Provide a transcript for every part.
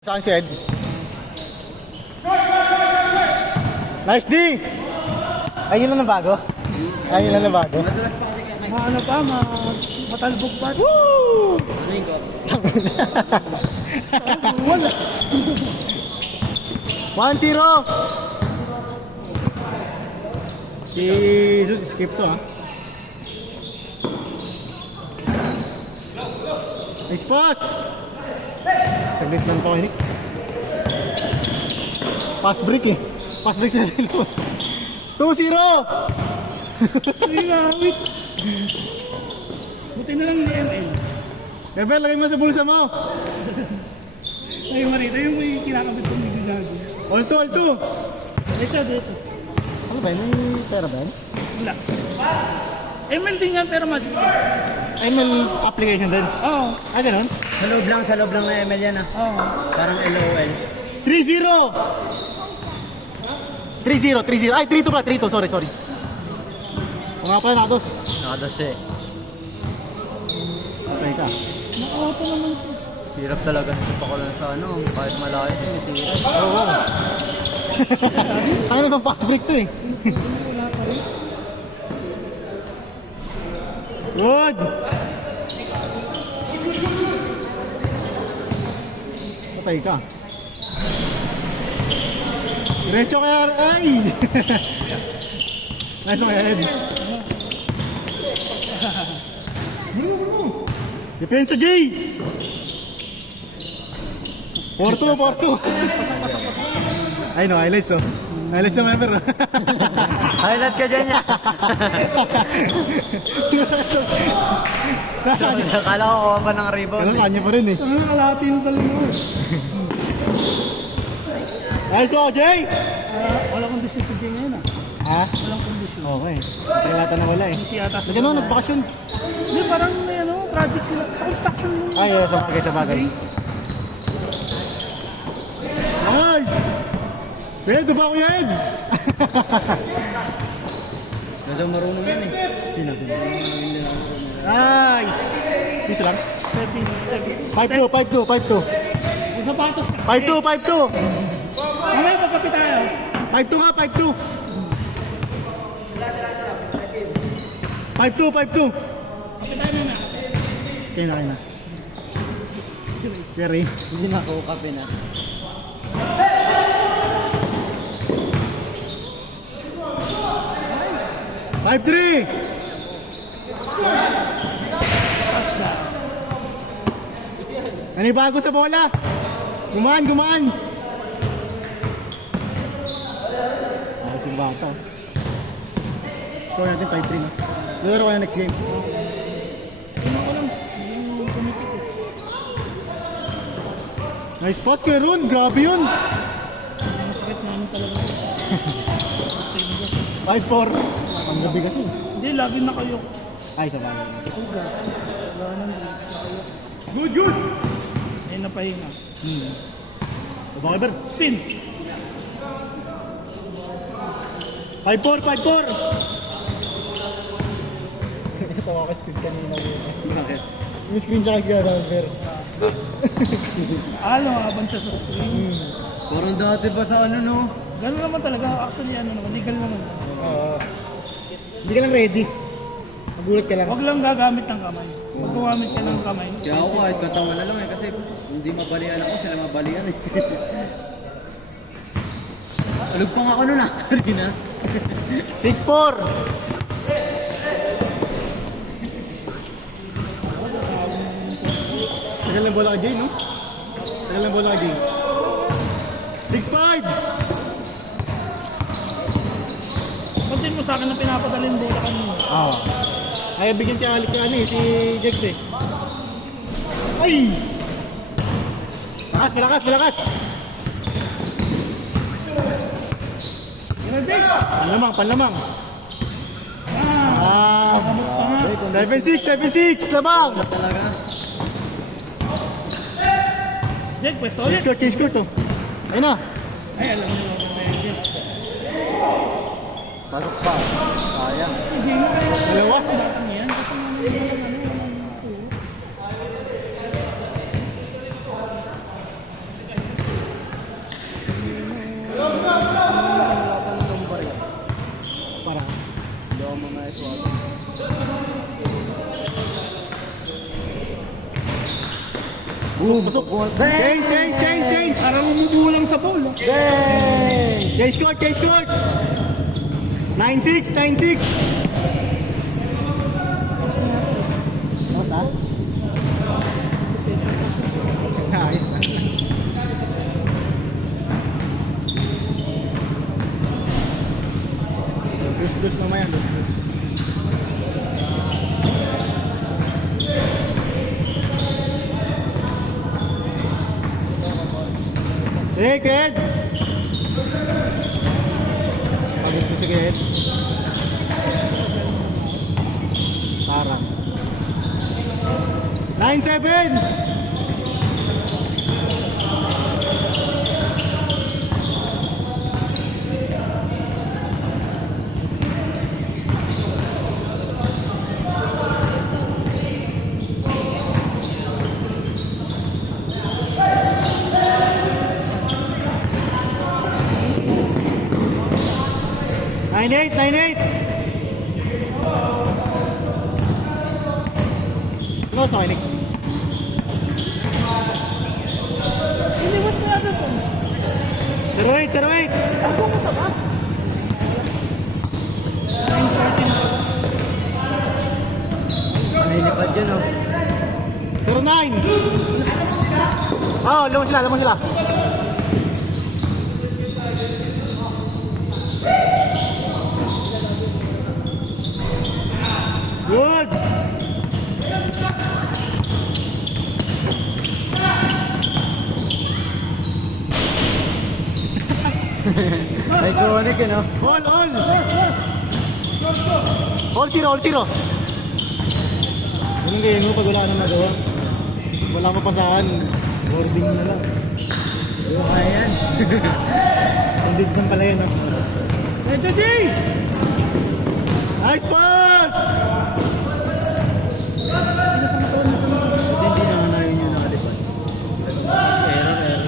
Saan si Ed? Nice D! Ayun lang na bago? Ayun lang na bago? Ano pa, matalbog pa. Woo! Wala. 1-0! Si Jesus, skip to ha. Nice pass! Saglit lang to, Hinik. Pass break eh. Pass break sa dilo. 2-0! Hindi nga, wait. Buti na lang ni ML. Ever, lagay mo sa bulsa mo. Ay, Marita, yung may kinakabit kong medyo jago. All-2, all-2! Dito. Ano ba yun? May pera ba yun? Wala. ML din yan, pero magic chess. ML application din. Oo. Ah, ganun? Sa loob lang na ML yan ah. Oo. Parang LOL. 3-0! 3-0. Ay, 3-2 pala. 3-2. Sorry. O nga pala, nakados. Nakadas eh. Okay ka. Naka-auto naman ito. Hirap talaga sa pakulan sa ano. Kahit malayo ito, may tira. Oo. Kaya naman pass break to eh. Wala pa rin. Good! Patay ka. Diretso kaya. Ay! Nice one, Ed. Depensa Jay! 4-2. Ay no, highlights oh. Highlights ng ever. Highlight ka dyan niya. Akala ko kuha pa ng rebound. Kailan kanya pa rin eh. Ano nakalati yung talino? Nice one, Jay! Wala kondisyon sa game ngayon ah. Ha? Walang kondisyon. Okay. Tayo lata na wala eh. Hindi siya atas. Nagano, nagbakasyon. Hindi, parang may ano, project sila. Sa construction yung... Ay, sa bagay. Nice! Pwede ba ako yan? Medyo marunong yan eh. Sino? Nice! Piso lang? 5-2. 5-2. Yung sapatos. 5-2. Mamaya papapit tayo. 5-2 nga, 5-2. 5-2. Papit tayo muna. Kaya na. Kerry. Hindi makukapin ah. Five, 3. Nanibago sa bola. Gumaan. Ayos yung bata. Score natin 5-3 na. Laro ko na next game. Nice pass kay Ron. Grabe yun. Masakit namin talaga. 5-4. Ang gabi kasi. Hindi, lagi na kayo. Ay, sa bagay. Tugas. Wala nang drinks na kayo. Good. Ayun na pahinga. Bakit ba? Spin. 5-4. Natawa ko speed kanina. Bakit? Yung screen siya kaya number. Habang siya sa screen. Parang dati pa sa ano no? Gano'n naman talaga. Actually, legal naman. Hindi ka lang ready. Magulat ka lang. Huwag lang gagamit ng kamay. Pag gumamit ka ng kamay. Kaya ako kahit katawan na lang eh kasi hindi mabalian ako, sila mabalian eh. Alug pa nga ako nun ah, kanina. 6-4. Tagal lang bola ka, Jay, no? Tagal lang bola ka, Jay. 6-5. Pansin mo sa akin na pinapadalin bola kanina. Kaya bigyan si Alec si Jex eh. Ay! Malakas! Panlamang. 7-6, lamang! Talaga. Jack, pwesto ulit. Change court to. Ayun na. Ay, alam niyo naman na yun. Pasok pa. Sayang. Si Jimmy kaya Dalawa. batang yan. Kasi walang Wala pa ng lumbar yan. Para. Hindi ako mamaya swap. Busok. Change. Parang umubulang sa ball. Oh. Change court. 9-6. Basta? Ayos na. Dus mamaya, dus. Hey, kid! Pagod ko si kid. Parang. 9-7! Nine eight. No, sa kinig. Hindi mas na ano po. 08. Ako mo sa ba? 9-14. Nahilipad yun oh. 09. Oh, lamang sila. Good. Iconic yun oh. All. All zero. Anong game mo pag wala ka nang magawa? Wala mapasahan. Boarding na lang. Yung kaya yan. Hindi man pala yun, no? Medyo J! Nice pass! Hindi naman na yun yung nakalipad. Error.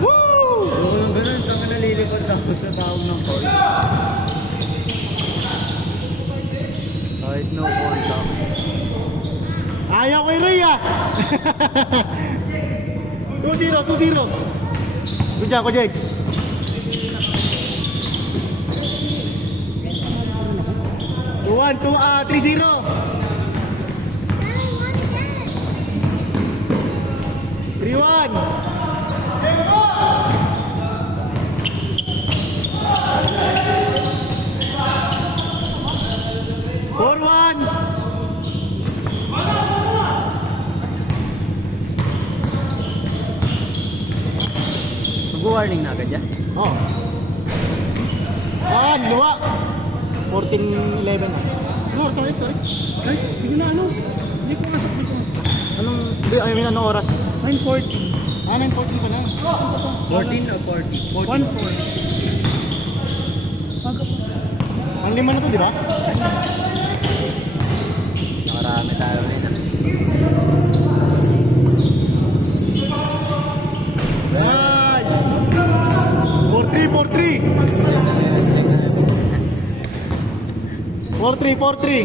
Woo! Oo, ganun. Tama nalilipad tapos sa tawag ng call. Kahit no contact. Ayaw kay Rhea! 2-0. Good job, Jex. 3-0. Three-one. Four-one. Mag-warning na agad yan? Oh. Luwa. 14-11 na. No, sorry. Ay, hindi na ano. Hindi ko masok. Anong, anong oras? 9:14. 9:14 pa na. 14 o 40? 1:40. Pagka po. Ang lima na to, di ba? Nakarami tayo ngayon ah. Nice! 4-3. 4-3.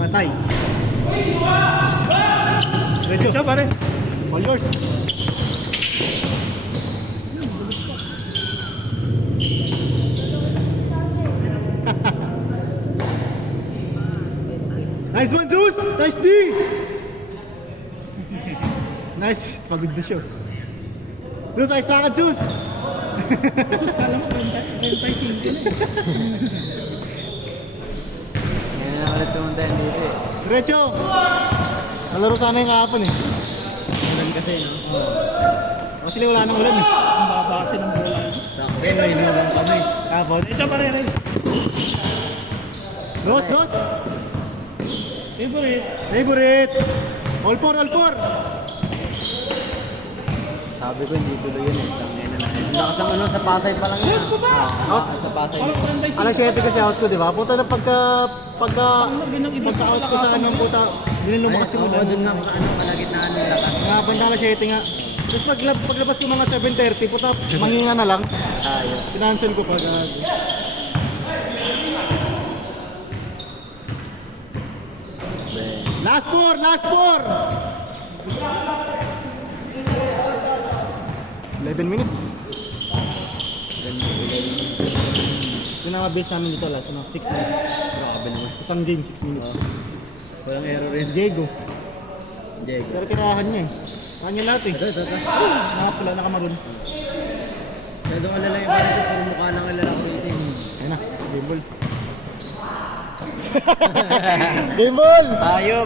Patay. Medyo. Siya pare. All yours. Nice one, Zeus! Nice D! Nice. Pagod na siya. Zeus, ayos lakad, Zeus! Jesus, kala mo 35 na eh. Ngayon na ulit yung tayo dito eh. Diretso! Nalaro sana yung kahapon eh. Ulan kasi no? Kasi wala nang ulan eh. Ang baba kasi ng bola. Sakto yun, may inulang kami. Kahapon. Siya pare rin. Dos! Favorite. All four! Sabi ko hindi tuloy yun eh. Tangin na yun. Lakas ang ano, sa Pasay pa lang yun. Yes, pa ba? Sa Pasay. Parang 35. Alas 7 kasi out ko, di ba? Puta na pagka Binang-ibig out ko sa anong puta, hindi na lumakas yung Oo, ulan. dun nga ano, kalagitnaan ng lakas. Nga, banda alas 7 nga. Tapos paglabas ko mga 7:30, puta, manghinga na lang. Ayun. Kinancel ko pa. Last four! Last four! 11 minutes. Yun ang base namin dito last, 6 minutes. Grabe naman. Isang game, 6 minutes. Walang error rin. Diego. Diego. Pero tirahan niya eh. Kanya lahat eh. Ito. Nakapula, nakamaroon. Masyadong alala yung parang ito. Puro mukha ng alala ko ito. Ayun na, game ball. Game ball! Ayop!